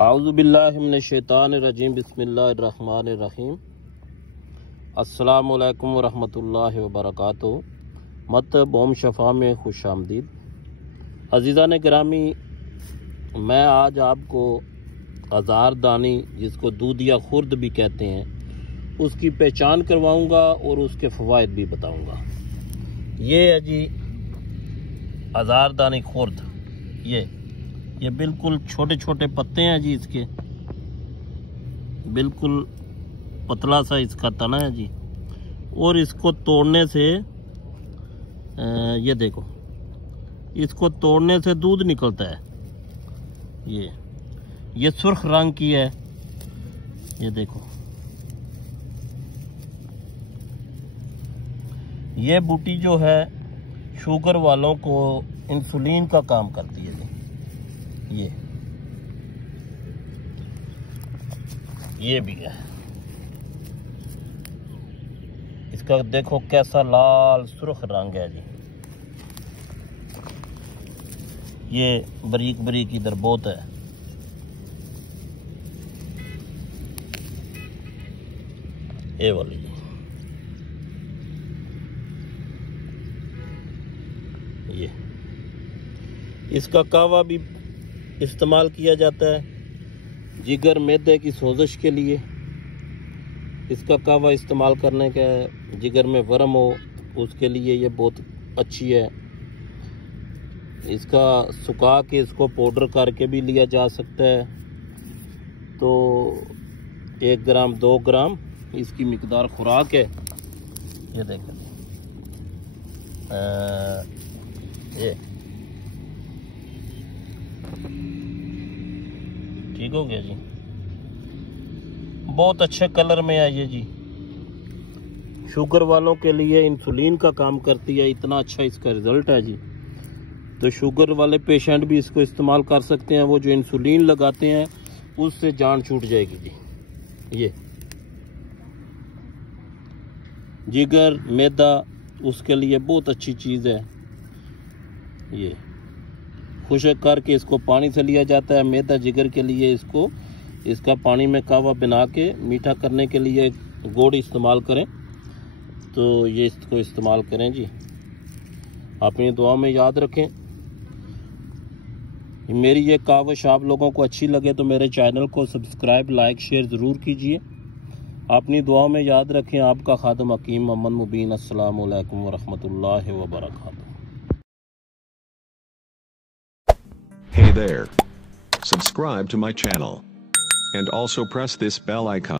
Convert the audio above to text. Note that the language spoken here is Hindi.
आऊज़ुबिल्लाहिमिनश्शैतानिर्रजीम बिस्मिल्लाहिर्रहमानिर्रहीम। अस्सलामु अलैकुम वरहमतुल्लाहि वबरकातुहू। मतब ओम शफ़ा में खुश आमदीद। अज़ीज़ान गिरामी, मैं आज आपको हज़ारदानी, जिसको दूधिया खुर्द भी कहते हैं, उसकी पहचान करवाऊंगा और उसके फ़वाइद भी बताऊंगा। ये है जी हज़ारदानी खुर्द। ये बिल्कुल छोटे छोटे पत्ते हैं जी इसके, बिल्कुल पतला सा इसका तना है जी। और इसको तोड़ने से ये देखो, इसको तोड़ने से दूध निकलता है। ये सुर्ख रंग की है, ये देखो। ये बूटी जो है शुगर वालों को इंसुलिन का काम करती है जी। ये भी है। इसका देखो कैसा लाल सुर्ख रंग है जी। ये बारीक बारीक इधर बहुत है। ये वाली ये इसका कावा भी इस्तेमाल किया जाता है जिगर मैदे की सोजिश के लिए। इसका कावा इस्तेमाल करने का, जिगर में वर्म हो उसके लिए ये बहुत अच्छी है। इसका सुखा के इसको पाउडर करके भी लिया जा सकता है। तो 1 ग्राम 2 ग्राम इसकी मिकदार खुराक है। ये देखें, ये ठीक हो गया जी। बहुत अच्छे कलर में है ये जी। शुगर वालों के लिए इंसुलिन का काम करती है। इतना अच्छा इसका रिजल्ट है जी। तो शुगर वाले पेशेंट भी इसको इस्तेमाल कर सकते हैं। वो जो इंसुलिन लगाते हैं उससे जान छूट जाएगी जी। ये जिगर मैदा उसके लिए बहुत अच्छी चीज़ है। ये खुशक करके इसको पानी से लिया जाता है। मैदा जिगर के लिए इसका पानी में कावा बना के मीठा करने के लिए गुड़ इस्तेमाल करें। तो ये इसको इस्तेमाल करें जी। अपनी दुआ में याद रखें। मेरी ये कावश आप लोगों को अच्छी लगे तो मेरे चैनल को सब्सक्राइब, लाइक, शेयर ज़रूर कीजिए। अपनी दुआ में याद रखें। आपका खादम हकीम मोहम्मद मुबीन। अस्सलामु अलैकुम वरहमतुल्लाहि वबरकातुहू। Hey there. Subscribe to my channel. And also press this bell icon.